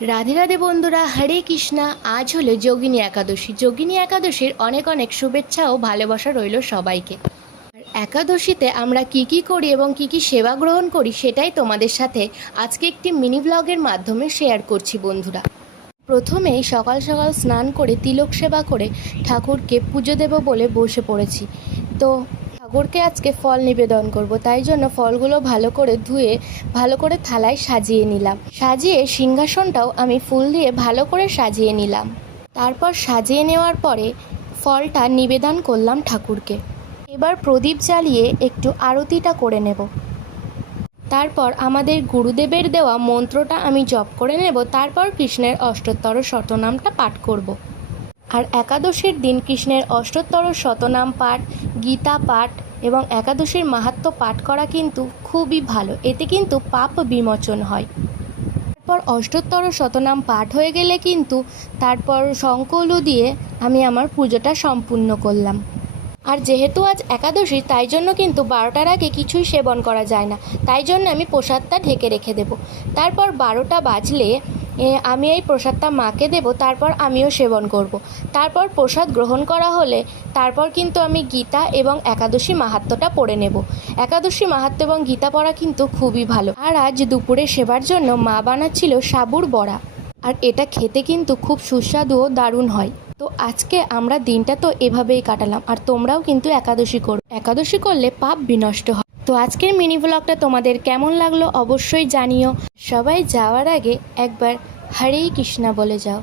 রাধে রাধে বন্ধুরা, হরে কৃষ্ণা। আজ হলো যোগিনী একাদশী। যোগিনী একাদশীর অনেক অনেক শুভেচ্ছা ও ভালোবাসা রইল সবাইকে। আর একাদশীতে আমরা কি কি করি এবং কি কি সেবা গ্রহণ করি সেটাই তোমাদের সাথে আজকে একটি মিনি ব্লগের মাধ্যমে শেয়ার করছি বন্ধুরা। প্রথমেই সকাল সকাল স্নান করে তিলক সেবা করে ঠাকুরকে পুজো দেব বলে বসে পড়েছি। তো ঠাকুরকে আজকে ফল নিবেদন করব, তাই জন্য ফলগুলো ভালো করে ধুয়ে ভালো করে থালায় সাজিয়ে নিলাম। সাজিয়ে সিংহাসনটাও আমি ফুল দিয়ে ভালো করে সাজিয়ে নিলাম। তারপর সাজিয়ে নেওয়ার পরে ফলটা নিবেদন করলাম ঠাকুরকে। এবার প্রদীপ জ্বালিয়ে একটু আরতিটা করে নেব। তারপর আমাদের গুরুদেবের দেওয়া মন্ত্রটা আমি জপ করে নেব। তারপর কৃষ্ণের অষ্টোত্তর শতনামটা পাঠ করব। আর একাদশীর দিন কৃষ্ণের অষ্টোত্তর শতনাম পাঠ, গীতা পাঠ এবং একাদশীর মাহাত্ম্য পাঠ করা কিন্তু খুবই ভালো। এতে কিন্তু পাপ বিমোচন হয়। তারপর অষ্টোত্তর শতনাম পাঠ হয়ে গেলে কিন্তু তারপর শঙ্খলু দিয়ে আমি আমার পুজোটা সম্পূর্ণ করলাম। আর যেহেতু আজ একাদশী, তাই জন্য কিন্তু 12টার আগে কিছুই সেবন করা যায় না। তাই জন্য আমি প্রসাদটা ঢেকে রেখে দেব। তারপর 12টা বাজলে আমি এই প্রসাদটা মাকে দেব, তারপর আমিও সেবন করব। তারপর প্রসাদ গ্রহণ করা হলে তারপর কিন্তু আমি গীতা এবং একাদশী মাহাত্ম্যটা পড়ে নেব। একাদশী মাহাত্ম্য এবং গীতা পড়া কিন্তু খুবই ভালো। আর আজ দুপুরে সেবার জন্য মা বানাচ্ছিল সাবুর বড়া, আর এটা খেতে কিন্তু খুব সুস্বাদু ও দারুণ হয়। তো আজকে আমরা দিনটা তো এভাবেই কাটালাম। আর তোমরাও কিন্তু একাদশী করো। একাদশী করলে পাপ বিনষ্ট হয়। তো আজকের মিনি ব্লগটা তোমাদের কেমন লাগলো অবশ্যই জানিও। সবাই যাওয়ার আগে একবার হরে কৃষ্ণা বলে যাও।